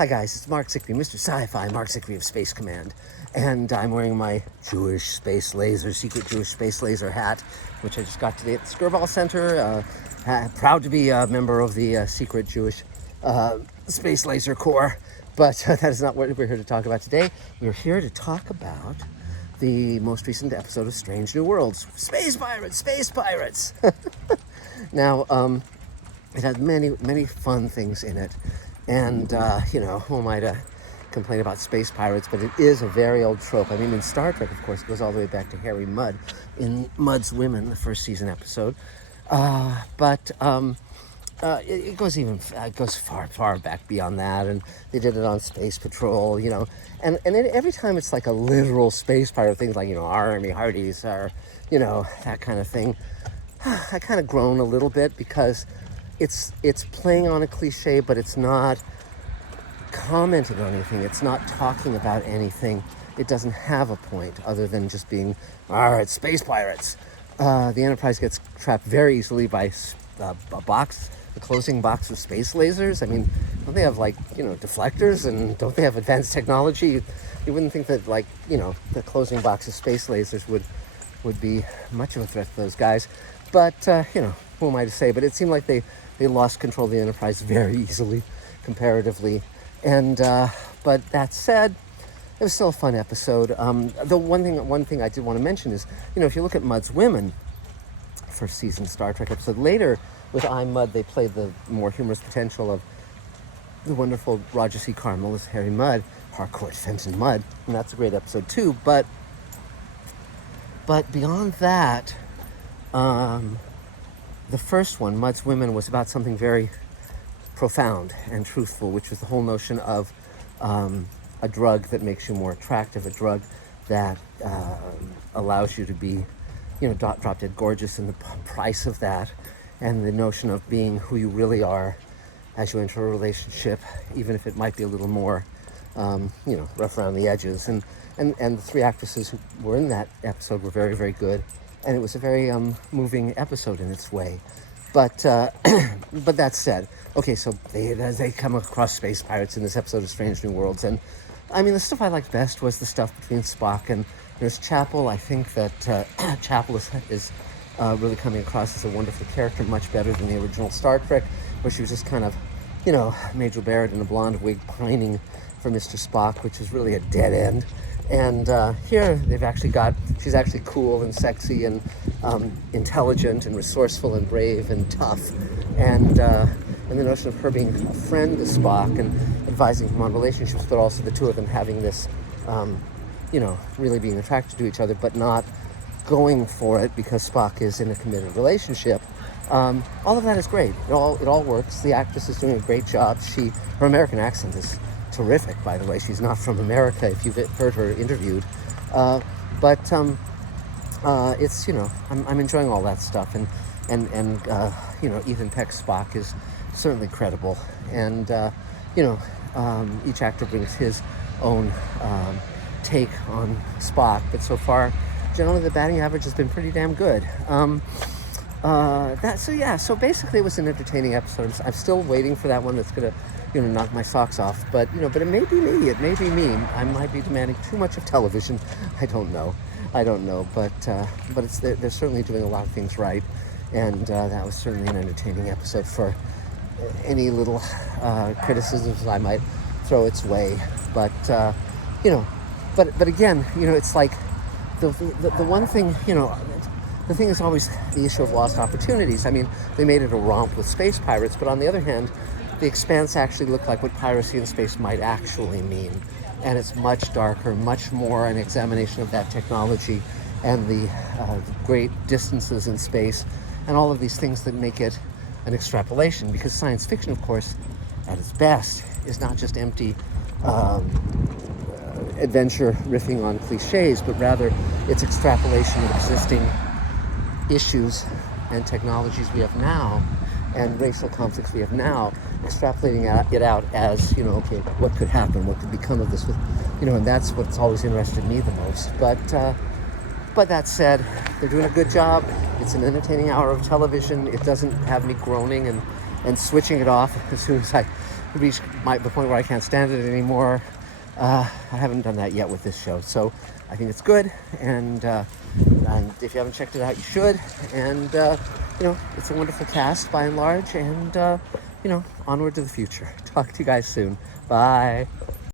Hi guys, it's Mark Zickrey, Mr. Sci-Fi, Mark Zickrey of Space Command. And I'm wearing my Jewish space laser, secret Jewish space laser hat, which I just got today at the Skirball Center. Proud to be a member of the secret Jewish Space Laser Corps. But that is not what we're here to talk about today. We're here to talk about the most recent episode of Strange New Worlds. Space Pirates! Space Pirates! Now, it has many fun things in it. And, who am I to complain about space pirates? But it is a very old trope. I mean, in Star Trek, of course, it goes all the way back to Harry Mudd in Mudd's Women, the first season episode. It goes far back beyond that. And they did it on Space Patrol, And every time it's like a literal space pirate thing, like, Army Hardies or, that kind of thing. I kind of groan a little bit because it's playing on a cliche, but it's not commenting on anything. It's not talking about anything. It doesn't have a point other than just being, it's space pirates. The Enterprise gets trapped very easily by a closing box of space lasers. I mean, don't they have deflectors, and don't they have advanced technology? You wouldn't think that the closing box of space lasers would be much of a threat to those guys. But, who am I to say? But it seemed like they lost control of the Enterprise very easily, comparatively. And, but that said, it was still a fun episode. The one thing I did want to mention is, if you look at Mudd's Women, first season Star Trek episode, later with I'm Mudd, they played the more humorous potential of the wonderful Roger C. Carmel as Harry Mudd, Harcourt Fenton Mudd, and that's a great episode too. But beyond that, the first one, Mudd's Women, was about something very profound and truthful, which was the whole notion of a drug that makes you more attractive, a drug that allows you to be, drop dead gorgeous, and the price of that, and the notion of being who you really are as you enter a relationship, even if it might be a little more, rough around the edges. And the three actresses who were in that episode were very, very good. And it was a very moving episode in its way. But that said, okay, so they come across space pirates in this episode of Strange New Worlds. And, I mean, the stuff I liked best was the stuff between Spock and Nurse Chapel. I think that Chapel is really coming across as a wonderful character, much better than the original Star Trek, where she was just kind of, Major Barrett in a blonde wig pining for Mr. Spock, which is really a dead end. And here she's actually cool and sexy and intelligent and resourceful and brave and tough. And the notion of her being a friend to Spock and advising him on relationships, but also the two of them having this, really being attracted to each other, but not going for it because Spock is in a committed relationship. All of that is great. It all works. The actress is doing a great job. Her American accent is terrific, by the way. She's not from America, if you've heard her interviewed. It's, I'm enjoying all that stuff. And Ethan Peck's Spock is certainly credible. And, each actor brings his own take on Spock. But so far, generally, the batting average has been pretty damn good. So basically it was an entertaining episode. I'm still waiting for that one that's going to, knock my socks off. But it may be me. I might be demanding too much of television. I don't know. But they're certainly doing a lot of things right. And that was certainly an entertaining episode for any little criticisms I might throw its way. But again, it's like the one thing, the thing is always the issue of lost opportunities. I mean, they made it a romp with space pirates, but on the other hand, The Expanse actually looked like what piracy in space might actually mean. And it's much darker, much more an examination of that technology and the great distances in space and all of these things that make it an extrapolation. Because science fiction, of course, at its best, is not just empty adventure riffing on cliches, but rather it's extrapolation of existing issues and technologies we have now and racial conflicts we have now, extrapolating it out as, okay, what could happen, what could become of this, and that's what's always interested me the most. But that said, they're doing a good job. It's an entertaining hour of television. It doesn't have me groaning and switching it off as soon as I reached the point where I can't stand it anymore. I haven't done that yet with this show, so I think it's good, and if you haven't checked it out, you should. And it's a wonderful cast by and large, and onward to the future. Talk to you guys soon. Bye.